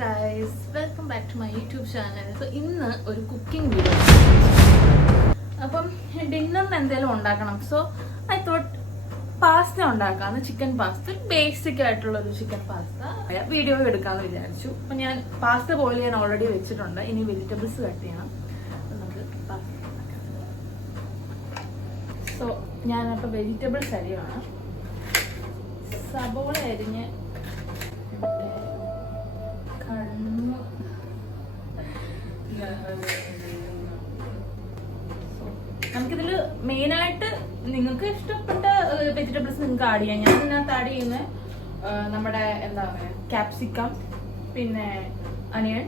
Guys, welcome back to my YouTube channel. So ഇന്ന് ഒരു cooking video. അപ്പം ഡിന്നറിന് എന്തെങ്കിലും ഉണ്ടാക്കണം. സോ ഐ തോട്ട് പാസ്ത ഉണ്ടാക്കാന്ന്. ചിക്കൻ പാസ്ത, ബേസിക് ആയിട്ടുള്ള ഒരു ചിക്കൻ പാസ്ത വീഡിയോ എടുക്കാമെന്ന് വിചാരിച്ചു. അപ്പം ഞാൻ പാസ്ത ബോയിൽ ചെയ്യാൻ ഓൾറെഡി വെച്ചിട്ടുണ്ട്. ഇനി വെജിറ്റബിൾസ് കട്ട് ചെയ്യണം. നമുക്ക് പാസ്ത ഉണ്ടാക്കാം. സോ ഞാനപ്പോൾ വെജിറ്റബിൾസ് അരിയാണ്. സബോള അരിഞ്ഞ് നമുക്കിതില് മെയിനായിട്ട് നിങ്ങൾക്ക് ഇഷ്ടപ്പെട്ട വെജിറ്റബിൾസ് നിങ്ങൾക്ക് ആഡ് ചെയ്യാം. ഞാൻ ഇതിനകത്ത് ആഡ് ചെയ്യുന്നത് നമ്മുടെ എന്താ പറയുക, ക്യാപ്സിക്കം, പിന്നെ അനിയൻ,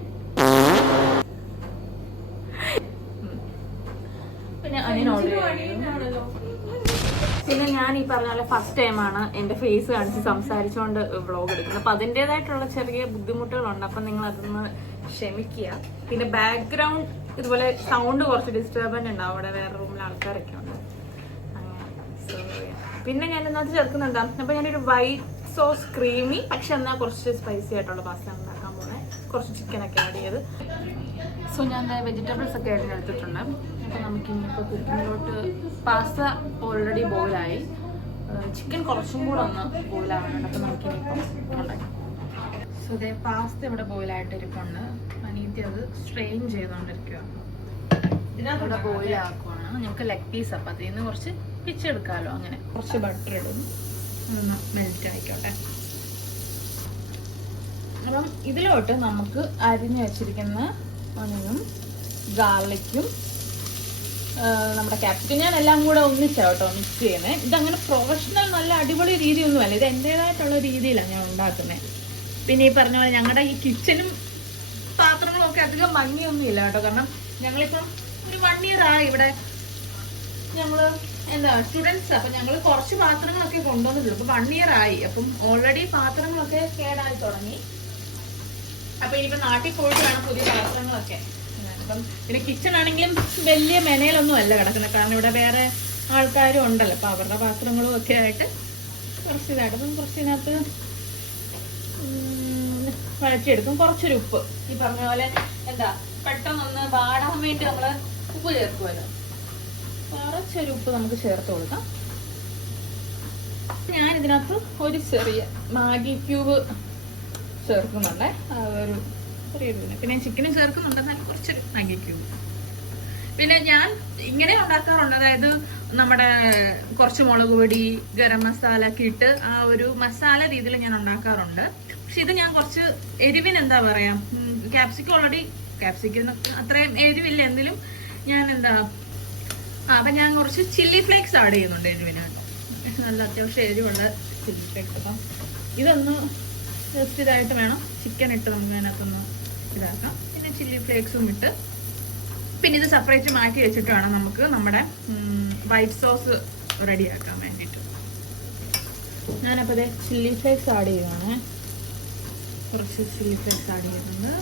പിന്നെ അനിയൻ ഓൾറെഡി. പിന്നെ ഞാൻ ഈ പറഞ്ഞ പോലെ ഫസ്റ്റ് ടൈമാണ് എൻ്റെ ഫേസ് കാണിച്ച് സംസാരിച്ചുകൊണ്ട് വ്ളോഗ് എടുക്കുന്നത്. അപ്പം അതിൻ്റെതായിട്ടുള്ള ചെറിയ ബുദ്ധിമുട്ടുകളുണ്ട്. അപ്പം നിങ്ങൾ അതൊന്ന് ക്ഷമിക്കുക. പിന്നെ ബാക്ക്ഗ്രൗണ്ട് ഇതുപോലെ സൗണ്ട് കുറച്ച് ഡിസ്റ്റർബൻസ് ഉണ്ടാവും. അവിടെ വേറെ റൂമിൽ ആൾക്കാരൊക്കെ ഉണ്ട്. പിന്നെ ഞാൻ ഇതിനകത്ത് ചേർക്കുന്നുണ്ട്. അപ്പം ഞാനൊരു വൈറ്റ് സോസ് ക്രീമി പക്ഷെ എന്നാൽ കുറച്ച് സ്പൈസി ആയിട്ടുള്ള പാസ്ത ഉണ്ടാക്കാൻ പോണേ. കുറച്ച് ചിക്കനൊക്കെ ആഡ് ചെയ്ത്. സോ ഞാൻ വെജിറ്റബിൾസ് ഒക്കെ എടുത്തിട്ടുണ്ട്. അപ്പോൾ നമുക്കിനിയിപ്പോൾ കുക്കിങ്ങിലോട്ട് പാസ്ത ഓൾറെഡി ബോയിലായി. ചിക്കൻ കുറച്ചും കൂടെ ഒന്ന് ബോയിലാവാനുണ്ട്. അപ്പോൾ നമുക്കിനിയിപ്പോൾ ഉണ്ടാക്കാം. സോ ഇതേ പാസ്ത ഇവിടെ ബോയിലായിട്ട് ഇരിപ്പുണ്ട്. അനീത്തി അത് സ്ട്രെയിൻ ചെയ്തുകൊണ്ടിരിക്കുക. ഇതിനകത്ത് ബോയിലാക്കുവാണ്. നമുക്ക് ലെഗ് പീസ് അപ്പം അതിൽ നിന്ന് കുറച്ച് പിച്ചെടുക്കാമല്ലോ. അങ്ങനെ കുറച്ച് ബട്ടർ ഇടും. അതൊന്ന് മെൽറ്റ് ആയിക്കോട്ടെ. അപ്പം ഇതിലോട്ട് നമുക്ക് അരിഞ്ഞു വെച്ചിരിക്കുന്ന ഒനിയനും ഗാർലിക്കും നമ്മുടെ ക്യാപ്സിക്കം ഞാൻ എല്ലാം കൂടെ ഒന്നിച്ചാട്ടോ മിക്സ് ചെയ്യുന്നത്. ഇതങ്ങനെ പ്രൊഫഷണൽ നല്ല അടിപൊളി രീതിയൊന്നുമല്ല. ഇത് എൻ്റെതായിട്ടുള്ള രീതിയിലാണ് ഞാൻ ഉണ്ടാക്കുന്നത്. പിന്നെ ഈ പറഞ്ഞ പോലെ ഞങ്ങളുടെ ഈ കിച്ചനും പാത്രങ്ങളും ഒക്കെ അധികം ഭംഗിയൊന്നും ഇല്ല കേട്ടോ. കാരണം ഞങ്ങളിപ്പം ഒരു 1 year ആയി ഇവിടെ. ഞങ്ങള് എന്താ സ്റ്റുഡൻസ്. അപ്പം ഞങ്ങൾ കുറച്ച് പാത്രങ്ങളൊക്കെ കൊണ്ടുവന്നിട്ടുള്ളൂ. ഇപ്പം 1 year ആയി. അപ്പം ഓൾറെഡി പാത്രങ്ങളൊക്കെ കേടായി തുടങ്ങി. അപ്പൊ ഇനിയിപ്പോ നാട്ടിൽ പോയിട്ട് വേണം പുതിയ പാത്രങ്ങളൊക്കെ. അപ്പം പിന്നെ കിച്ചൺ ആണെങ്കിലും വലിയ മെനയിലൊന്നും അല്ല കിടക്കുന്നത്. കാരണം ഇവിടെ വേറെ ആൾക്കാരും ഉണ്ടല്ലോ. അപ്പൊ അവരുടെ പാത്രങ്ങളും ഒക്കെ ആയിട്ട് കുറച്ച് ഇതായിട്ട് കുറച്ച് ഇതിനകത്ത് വഴറ്റിയെടുക്കും. കുറച്ചൊരു ഉപ്പ്, ഈ പറഞ്ഞ പോലെ എന്താ പെട്ടെന്നൊന്ന് വാടാൻ വേണ്ടി നമ്മള് ഉപ്പ് ചേർക്കുമല്ലോ. കുറച്ചൊരു ഉപ്പ് നമുക്ക് ചേർത്ത് കൊടുക്കാം. ഞാൻ ഇതിനകത്ത് ഒരു ചെറിയ മാഗി ക്യൂബ് ചേർക്കുന്നുണ്ട്. ഒരു ചെറിയ പിന്നെ ചിക്കനും ചേർക്കുന്നുണ്ട്. എന്നാലും കുറച്ചൊരു മാഗി ക്യൂബ്. പിന്നെ ഞാൻ ഇങ്ങനെ ഉണ്ടാക്കാറുണ്ട്. അതായത് നമ്മുടെ കുറച്ച് മുളക് പൊടി, ഗരം മസാല ഒക്കെ ഇട്ട് ആ ഒരു മസാല രീതിയിൽ ഞാൻ ഉണ്ടാക്കാറുണ്ട്. പക്ഷെ ഇത് ഞാൻ കുറച്ച് എരിവിന് എന്താ പറയാ, ക്യാപ്സിക്കം ഓൾറെഡി ക്യാപ്സിക്കം അത്രയും എരിവില്ല. എന്തെങ്കിലും ഞാൻ എന്താ അപ്പൊ ഞാൻ കുറച്ച് ചില്ലി ഫ്ലേക്സ് ആഡ് ചെയ്യുന്നുണ്ട് എരിവിനാണ്. നല്ല അത്യാവശ്യം എരിവുണ്ട് ചില്ലി ഫ്ലേക്സ്. അപ്പം ഇതൊന്ന് ജസ്റ്റ് ഇതായിട്ട് വേണം ചിക്കൻ ഇട്ട് നമുക്ക് അതിനകത്തൊന്ന് ഇതാക്കാം. പിന്നെ ചില്ലി ഫ്ലേക്സും ഇട്ട് പിന്നെ ഇത് സെപ്പറേറ്റ് മാറ്റി വെച്ചിട്ട് വേണം നമുക്ക് നമ്മുടെ വൈറ്റ് സോസ് റെഡിയാക്കാൻ വേണ്ടിയിട്ട്. ഞാനപ്പോൾ ഇത് ചില്ലി ഫ്ലേക്സ് ആഡ് ചെയ്യുവാണ്. കുറച്ച് ചില്ലി ഫ്ലേക്സ് ആഡ് ചെയ്യുന്നുണ്ട്.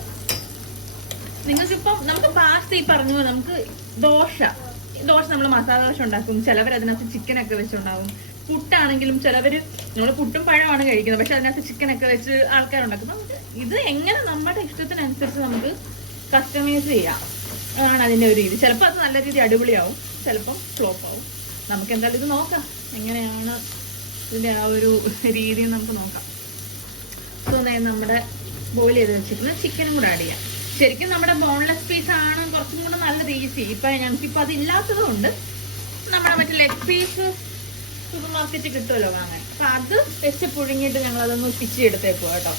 നിങ്ങൾക്കിപ്പം നമുക്ക് പാസ്ത ഈ പറഞ്ഞു നമുക്ക് ദോശ നമ്മൾ മസാല ദോശ ഉണ്ടാക്കും. ചിലവർ അതിനകത്ത് ചിക്കനൊക്കെ വെച്ചുണ്ടാവും. പുട്ടാണെങ്കിലും ചിലവർ നമ്മൾ പുട്ടും പഴമാണ് കഴിക്കുന്നത്. പക്ഷെ അതിനകത്ത് ചിക്കനൊക്കെ വെച്ച് ആൾക്കാരുണ്ടാക്കും. ഇത് എങ്ങനെ നമ്മുടെ ഇഷ്ടത്തിനനുസരിച്ച് നമുക്ക് കസ്റ്റമൈസ് ചെയ്യാം ആണ് അതിൻ്റെ ഒരു രീതി. ചിലപ്പോൾ അത് നല്ല രീതി അടിപൊളിയാവും, ചിലപ്പം ഫ്ലോപ്പ് ആവും. നമുക്ക് എന്തായാലും ഇത് നോക്കാം എങ്ങനെയാണ് ഇതിൻ്റെ ആ ഒരു രീതി നമുക്ക് നോക്കാം. സോ നമ്മുടെ ബോയിൽ ചെയ്ത് വെച്ചിട്ട് ചിക്കനും കൂടെ ആഡ് ചെയ്യാം. ശരിക്കും നമ്മുടെ ബോൺലെസ് പീസ് ആണ് കുറച്ചും കൂടെ നല്ലത്, ഈസി. ഇപ്പം ഞങ്ങൾക്കിപ്പോൾ അത് ഇല്ലാത്തത് കൊണ്ട് നമ്മുടെ മറ്റേ ലെഗ് പീസ് സൂപ്പർ മാർക്കറ്റിൽ കിട്ടുമല്ലോ വാങ്ങാൻ. അപ്പം അത് വെച്ച് പുഴുങ്ങിയിട്ട് ഞങ്ങൾ അതൊന്ന് പിച്ചെടുത്തേക്കോ കേട്ടോ.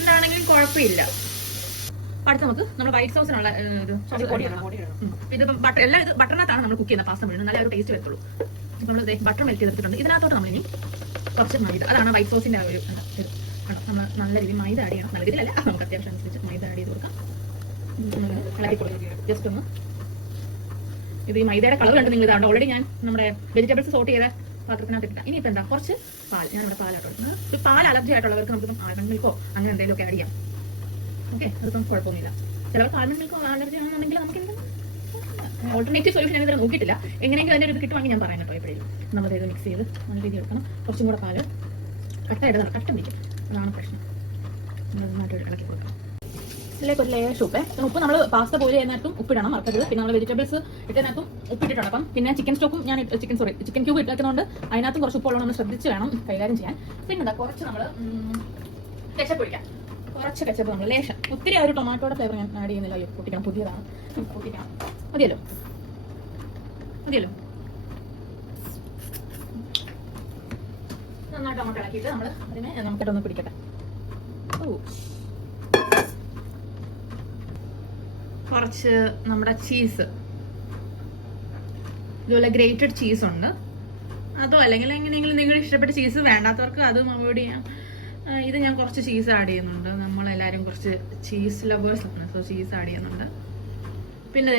എന്താണെങ്കിലും കുഴപ്പമില്ല. അടുത്ത് നമുക്ക് നമ്മുടെ വൈറ്റ് സോസിനുള്ള ഇതിപ്പം ബട്ടർ എല്ലാം ഇത് ബട്ടറിനകത്താണ് നമ്മൾ കുക്ക് ചെയ്യുന്ന പാസ്ത മുഴുവൻ നല്ല ഒരു ടേസ്റ്റ് വരത്തുള്ളൂ. ഇപ്പം നമ്മൾ ബട്ടർ മെൽറ്റ് ചെയ്തെടുത്തിട്ടുണ്ട്. ഇതിനകത്തോട്ട് നമ്മളിനി കുറച്ച് മൈദ, അതാണ് വൈറ്റ് സോസിൻ്റെ ഒരു ഇത്. നമ്മൾ നല്ല രീതിയിൽ മൈദ ആഡ് ചെയ്യണം. നല്ല രീതിയിലല്ല, നമുക്ക് അത്യാവശ്യം അനുസരിച്ച് മൈദ ആഡ് ചെയ്ത് കൊടുക്കാം. ഇളക്കി കൊടുക്കുക ജസ്റ്റ് ഒന്ന്. ഇത് ഈ മൈദയുടെ കളർ കണ്ട് നിങ്ങൾ ഇതാണ്. ഓൾറെഡി ഞാൻ നമ്മുടെ വെജിറ്റബിൾസ് സോട്ട് ചെയ്ത പാത്രത്തിനകത്ത് ഇട്ടാം. ഇനിയിപ്പോൾ എന്താ കുറച്ച് പാൽ, ഞാനിവിടെ പാലാട്ടോ. ഒരു പാൽ അലർജി ആയിട്ടുള്ളവർക്ക് നമുക്കിപ്പം ആൽമണ്ട് മിൽക്കോ അങ്ങനെ എന്തെങ്കിലുമൊക്കെ ആഡ് ചെയ്യാം. ഓക്കെ, അതിപ്പം കുഴപ്പമൊന്നുമില്ല. ചിലവർക്ക് ആൽമണ്ട് മിൽക്കോ അലർജി ആണെന്നുണ്ടെങ്കിൽ നമുക്ക് ഓൾട്ടർനേറ്റീവ് സൊല്യൂഷൻ ഇതുവരെ നോക്കിയിട്ടില്ല. എങ്ങനെയെങ്കിലും അതിൻ്റെ ഒരു കിട്ടുവാണെങ്കിൽ ഞാൻ പറയാൻ കേട്ടോ. എപ്പോഴും നമ്മളിത് മിക്സ് ചെയ്ത് നല്ല രീതിയിൽ എടുക്കണം. കുറച്ചും കൂടെ പാല് കട്ട പിടിക്കും, അതാണ് പ്രശ്നം. നന്നായിട്ട് ഇളക്കി കൊടുക്കാം. ഇതിലേക്ക് ഒരു ലേശം ഉപ്പ്. ഉപ്പ് നമ്മൾ പാസ്ത ബോയിൽ ചെയ്യുന്നതിനകത്തും ഉപ്പിടണം മറക്കരുത്. പിന്നെ നമ്മൾ വെജിറ്റബിൾസ് ഇട്ടതിനകത്തും ഉപ്പിട്ടിട്ടുണ്ട്. അപ്പം പിന്നെ ചിക്കൻ സ്റ്റോക്കും ഞാൻ ചിക്കൻ ക്യൂബ് ഇട്ടേക്കുന്നതുകൊണ്ട് അതിനകത്തും കുറച്ച് ഉപ്പുള്ളത് നമ്മൾ ശ്രദ്ധിച്ച് വേണം കൈകാര്യം ചെയ്യാൻ. പിന്നെ കുറച്ച് നമ്മൾ കെച്ചപ്പ് ഒഴിക്കാം. കുറച്ച് കെച്ചപ്പ് നമ്മൾ ലേശം, ഒത്തിരി ആ ഒരു ടൊമാറ്റോയുടെ ഫ്ലേവർ ഞാൻ ആഡ് ചെയ്യുന്നില്ല. പൊട്ടിക്കണം, പുതിയതാണ്, പൊട്ടിക്കണം. മതിയല്ലോ മതിയല്ലോ. നന്നായിട്ട് അങ്ങോട്ട് ഇളക്കിയിട്ട് നമ്മൾ അതിനെ നമുക്കിട്ടൊന്ന് പിടിക്കട്ടെ. കുറച്ച് നമ്മുടെ ചീസ്, ഇതുപോലെ ഗ്രേറ്റഡ് ചീസ് ഉണ്ട്. അതോ അല്ലെങ്കിൽ എങ്ങനെയെങ്കിലും നിങ്ങൾ ഇഷ്ടപ്പെട്ട ചീസ് വേണ്ടാത്തവർക്ക് അതും അവോയ്ഡ് ചെയ്യാം. ഇത് ഞാൻ കുറച്ച് ചീസ് ആഡ് ചെയ്യുന്നുണ്ട്. നമ്മളെല്ലാവരും കുറച്ച് ചീസ് ലവേഴ്സ് ആണ്, സോ ചീസ് ആഡ് ചെയ്യുന്നുണ്ട്. പിന്നെ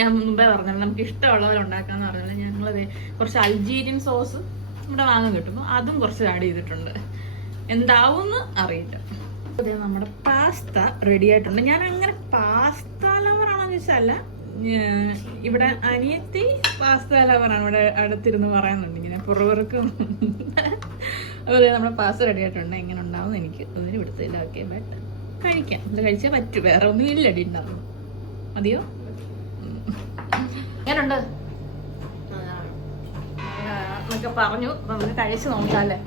ഞാൻ മുമ്പേ പറഞ്ഞത് നമുക്ക് ഇഷ്ടമുള്ളവർ ഉണ്ടാക്കാന്ന് പറഞ്ഞാൽ ഞങ്ങളത് കുറച്ച് അൾജീരിയൻ സോസ് ഇവിടെ വാങ്ങാൻ കിട്ടുമ്പോൾ അതും കുറച്ച് ആഡ് ചെയ്തിട്ടുണ്ട്. എന്താവുമെന്ന് അറിയില്ല. അതെ, നമ്മുടെ പാസ്ത റെഡി ആയിട്ടുണ്ട്. ഞാൻ അങ്ങനെ പാസ്ത ലവറാണെന്ന് ചോദിച്ചാൽ ഇവിടെ അനിയത്തി പാസ്ത ലവറാണ്. ഇവിടെ അടുത്തിരുന്ന് പറയുന്നുണ്ട് ഇങ്ങനെ പുറവെറുക്കും. അതെ, നമ്മുടെ പാസ്ത റെഡി ആയിട്ടുണ്ട്. എങ്ങനെ ഉണ്ടാവും എനിക്ക് ഒന്നിനും എടുത്തില്ല. ഓക്കെ, ബട്ട് കഴിക്കാം. ഇത് കഴിച്ചേ പറ്റൂ, വേറെ ഒന്നും ഇല്ല. ഡിന്നറിന് മതിയോ? എങ്ങനുണ്ട് എന്നൊക്കെ പറഞ്ഞു. നമുക്ക് കഴിച്ച് നോക്കാല്ലേ.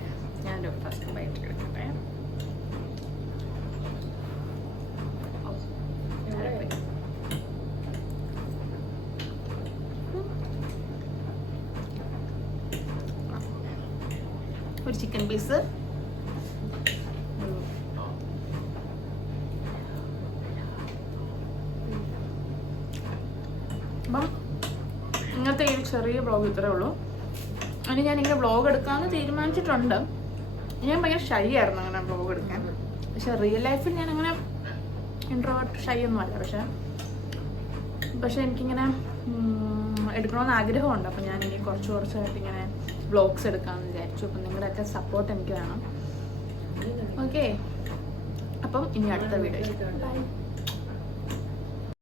ഞാനൊരു ഫസ്റ്റ് ബൈറ്റ് എടുക്കട്ടെ. ഒരു ചിക്കൻ പീസ്, അപ്പം ഇങ്ങനത്തെ ഈ ചെറിയ വ്ളോഗ് ഇത്രേ ഉള്ളൂ. അതിന് ഞാനിങ്ങനെ വ്ളോഗ് എടുക്കാമെന്ന് തീരുമാനിച്ചിട്ടുണ്ട്. ഞാൻ ഭയങ്കര ഷൈ ആയിരുന്നു അങ്ങനെ വ്ളോഗ് എടുക്കാൻ. പക്ഷെ റിയൽ ലൈഫിൽ ഞാൻ അങ്ങനെ ഇൻട്രോവേർട്ട് ഷൈ ഒന്നും അല്ല. പക്ഷെ എനിക്കിങ്ങനെ എടുക്കണമെന്ന് ആഗ്രഹമുണ്ട്. അപ്പം ഞാനിനി കുറച്ചായിട്ട് ഇങ്ങനെ വ്ളോഗ്സ് എടുക്കാമെന്ന് വിചാരിച്ചു. അപ്പം നിങ്ങളുടെയൊക്കെ സപ്പോർട്ട് എനിക്ക് വേണം. ഓക്കെ, അപ്പം ഇനി അടുത്ത വീഡിയോ. ബൈ.